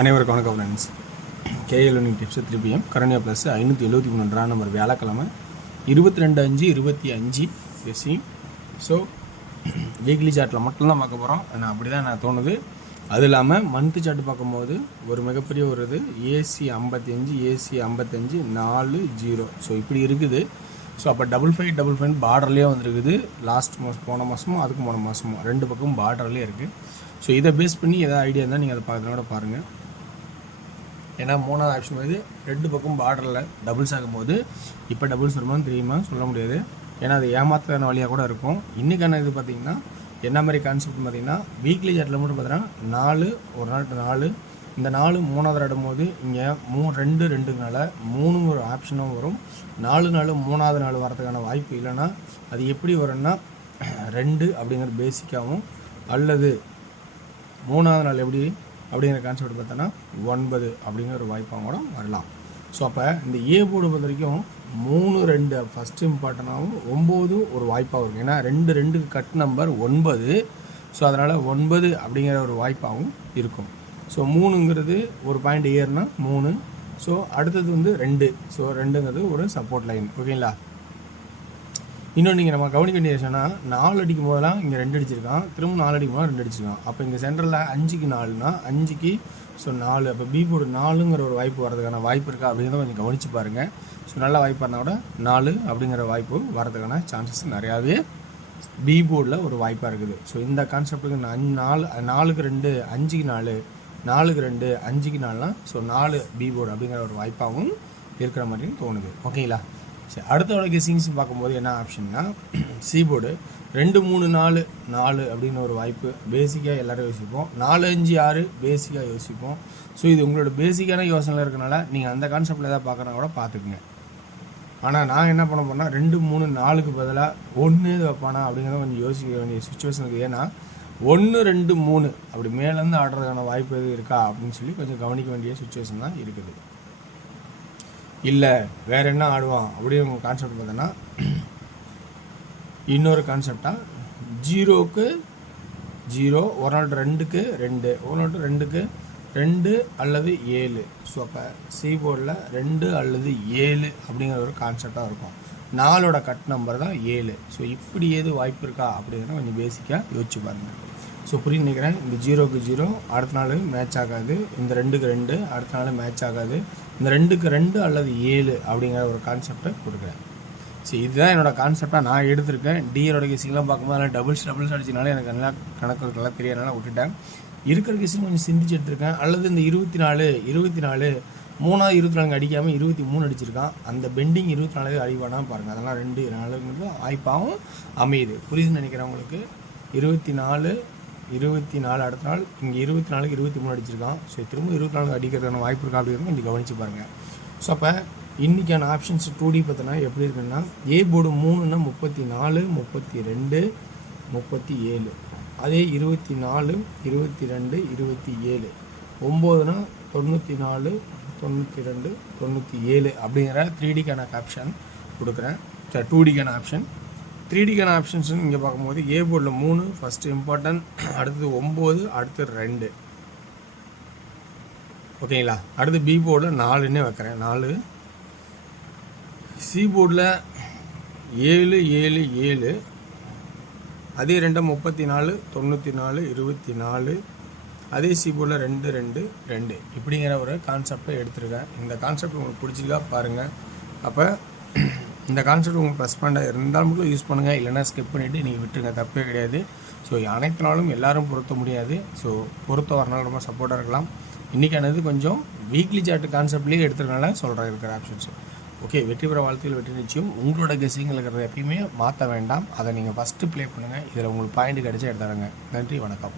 அனைவருக்கும் வணக்கம் friends. KL learning tips 3 PM Karanya plus 573 number வியாழக்கிழமை 22/5/25 எஸ்சி. ஸோ வீக்லி சார்ட்டில் மட்டும்தான் பார்க்க போகிறோம். நான் அப்படி தான் நான் தோணுது. அது இல்லாமல் மந்த்து சார்ட்டு பார்க்கும்போது ஒரு மிகப்பெரிய ஒரு இது AC 55 AC 55 40. ஸோ இப்படி இருக்குது. ஸோ அப்போ 55 பார்டர்லேயே வந்துருக்குது. லாஸ்ட் மாதம் போன மாதமும் அதுக்கு போன மாதமும் ரெண்டு பக்கம் பார்டர்லேயே இருக்குது. ஸோ இதை பேஸ் பண்ணி எதாவது ஐடியா இருந்தால் நீங்கள் அதை பார்க்கறத பாருங்கள். ஏன்னா மூணாவது ஆப்ஷன் வந்து ரெண்டு பக்கம் பார்டரில் டபுள்ஸ் ஆகும்போது இப்போ டபுள்ஸ் வருமானு தெரியுமா சொல்ல முடியாது. ஏன்னா அது ஏமாத்துக்கான வழியாக கூட இருக்கும். இன்றைக்கான இது பார்த்திங்கன்னா என்ன மாதிரி கான்செப்ட் பார்த்திங்கன்னா வீக்லி சார்ட்டில் மட்டும் பார்த்தீங்கன்னா 4 ஒரு நாள் 4 இந்த 4 மூணாவது ஆடும்போது இங்கே 2னால 3 ஒரு ஆப்ஷனும் வரும். 4 மூணாவது நாள் வரதுக்கான வாய்ப்பு இல்லைன்னா அது எப்படி வரும்னா 2 அப்படிங்கிற பேசிக்காகவும் அல்லது மூணாவது நாள் எப்படி அப்படிங்கிற கான்செப்ட் பார்த்தோன்னா 9 அப்படிங்கிற ஒரு வாய்ப்பாக கூட வரலாம். ஸோ அப்போ இந்த ஏ போர்டு பொறுத்த வரைக்கும் 3 2 ஃபஸ்ட்டு இம்பார்ட்டனாகவும் 9 ஒரு வாய்ப்பாக இருக்கும். ஏன்னா 2 கட் நம்பர் 9. ஸோ அதனால் 9 அப்படிங்கிற ஒரு வாய்ப்பாகவும் இருக்கும். ஸோ 3ங்கிறது ஒரு பாயிண்ட் ஏறுனா 3. ஸோ அடுத்தது வந்து 2. ஸோ 2ங்கிறது ஒரு சப்போர்ட் லைன். ஓகேங்களா? இன்னொன்று நீங்கள் நம்ம கவனிக்க வேண்டிய விஷயம்னா 4 அடிக்கும் போதெல்லாம் இங்கே 2 அடிச்சிருக்கான், திரும்ப 4 அடிக்கும் போது 2 அடிச்சிருக்கான். அப்போ இங்கே சென்டரில் 5க்கு 4னா 5க்கு ஸோ 4. அப்போ பி போர்டு 4ங்கிற ஒரு வாய்ப்பு வரதுக்கான வாய்ப்பு இருக்கா அப்படிங்கிறத கொஞ்சம் கவனித்து பாருங்கள். ஸோ நல்ல வாய்ப்பாக இருந்தால் கூட 4 அப்படிங்கிற வாய்ப்பு வரதுக்கான சான்சஸ் நிறையாவே பி போர்டில் ஒரு வாய்ப்பாக இருக்குது. ஸோ இந்த கான்செப்ட்டுக்கு 4க்கு 2 5க்கு 4 4க்கு 2 5க்கு 4னா ஸோ 4 பி போர்டு அப்படிங்கிற ஒரு வாய்ப்பாகவும் இருக்கிற மாதிரியும் தோணுது. ஓகேங்களா? சரி, அடுத்தோட கெஸிங்ஸ் பார்க்கும்போது என்ன ஆப்ஷன்னா சி போர்டு 2 3 4 4 அப்படின்னு ஒரு வாய்ப்பு பேசிக்காக எல்லோரும் யோசிப்போம். 4 5 6 பேசிக்காக யோசிப்போம். ஸோ இது உங்களோட பேசிக்கான யோசனை இருக்கனால நீங்கள் அந்த கான்செப்டில் எதாவது பார்க்குறனா கூட பார்த்துக்குங்க. ஆனால் நான் என்ன பண்ண போனால் 2 3 4க்கு பதிலாக 1 வைப்பானா அப்படிங்கிறத கொஞ்சம் யோசிக்க வேண்டிய சுச்சுவேஷனுக்கு. ஏன்னா 1 2 3 அப்படி மேலேருந்து ஆடுறதுக்கான வாய்ப்பு எது இருக்கா அப்படின்னு சொல்லி கொஞ்சம் கவனிக்க வேண்டிய சுச்சுவேஷன் தான் இருக்குது. இல்லை வேறு என்ன ஆடுவான் அப்படின்னு கான்செப்ட் பார்த்தோன்னா இன்னொரு கான்செப்டாக 0க்கு 0 ஒரு நாள் 2க்கு 2 ஒரு நாள் 2க்கு 2 அல்லது 7. ஸோ அப்போ சி போர்டில் 2 அல்லது 7 அப்படிங்கிற ஒரு கான்செப்டாக இருக்கும். 4ஓட கட் நம்பர் தான் 7. ஸோ இப்படி ஏது வாய்ப்பு இருக்கா அப்படிங்கிறத கொஞ்சம் பேசிக்காக யோசிச்சு பாருங்கள். ஸோ புரிஞ்சு நினைக்கிறேன். இந்த 0க்கு 0 அடுத்த நாள் மேட்ச் ஆகாது, இந்த 2க்கு 2 அடுத்த நாள் மேட்ச் ஆகாது, இந்த 2க்கு 2 அல்லது 7 அப்படிங்கிற ஒரு கான்செப்டை கொடுக்குறேன். சரி, இதுதான் என்னோடய கான்செப்டாக நான் எடுத்திருக்கேன். டிஎரோட கேசிங்லாம் பார்க்கும்போது அதனால் டபுள்ஸ் அடிச்சதுனால எனக்கு நல்லா கணக்குகள்லாம் தெரியாதனால விட்டுட்டேன். இருக்கிற கேசிங் கொஞ்சம் சிந்திச்சு எடுத்திருக்கேன். அல்லது இந்த 24 3ஆவது 24 அடிக்காமல் 23 அடிச்சிருக்கான். அந்த பெண்டிங் 24 அடிவானா பாருங்கள். அதெல்லாம் 2 4ங்கிறது வாய்ப்பாகவும் அமையுது. புரியுதுன்னு நினைக்கிறேன் உங்களுக்கு. 24 அடுத்த நாள் இங்கே 24க்கு 23 அடிச்சிருக்கான். ஸோ திரும்ப 24 அடிக்கிறதுக்கான வாய்ப்பு இருக்கா அப்படிங்கிறது கொஞ்சம் கவனித்து பாருங்கள். ஸோ அப்போ இன்றைக்கான ஆப்ஷன்ஸ் 2D பார்த்தோன்னா எப்படி இருக்குன்னா ஏ போர்டு 3ன்னா 34 32 37. அதே 24 22 27 9னா 94 92 97 அப்படிங்கிற 3Dக்கான ஆப்ஷன் கொடுக்குறேன். 2Dக்கான ஆப்ஷன் 3Dக்கான ஆப்ஷன்ஸ் இங்கே பார்க்கும்போது ஏ போர்டில் 3 ஃபஸ்ட்டு இம்பார்ட்டன்ட், அடுத்தது 9, அடுத்து 2. ஓகேங்களா? அடுத்து பி போர்டில் 4ன்னே வைக்கிறேன் 4. சி போர்டில் 7 7 7 அதே 2 34 94 24 அதே சி போர்டில் 2 2 2 இப்படிங்கிற ஒரு கான்செப்டை எடுத்துருக்கேன். இந்த கான்செப்ட் உங்களுக்கு பிடிச்சிருக்கா பாருங்கள். அப்போ இந்த கான்செப்ட் உங்களுக்கு ப்ளஸ் பாயிண்டாக இருந்தாலும் மட்டும் யூஸ் பண்ணுங்கள், இல்லைனா ஸ்கிப் பண்ணிவிட்டு நீங்கள் விட்டுருங்க, தப்பே கிடையாது. ஸோ அனைத்து நாளும் எல்லோரும் பொருத்த முடியாது. ஸோ பொருத்த வரனால ரொம்ப சப்போர்ட்டாக இருக்கலாம். இன்றைக்கானது கொஞ்சம் வீக்லி சார்ட் கான்செப்ட்லேயே எடுத்துறதுனால சொல்கிறேன் இருக்கிற ஆப்ஷன்ஸ். ஓகே, வெற்றி பெற வாழ்க்கையில் வெற்றி நிச்சயம். உங்களோட கெஸிங்கில் இருக்கிறத எப்பயுமே மாற்ற வேண்டாம். அதை நீங்கள் ஃபஸ்ட்டு ப்ளே பண்ணுங்கள். இதில் உங்களுக்கு பாயிண்ட் கிடச்சா எடுத்துறாங்க. நன்றி, வணக்கம்.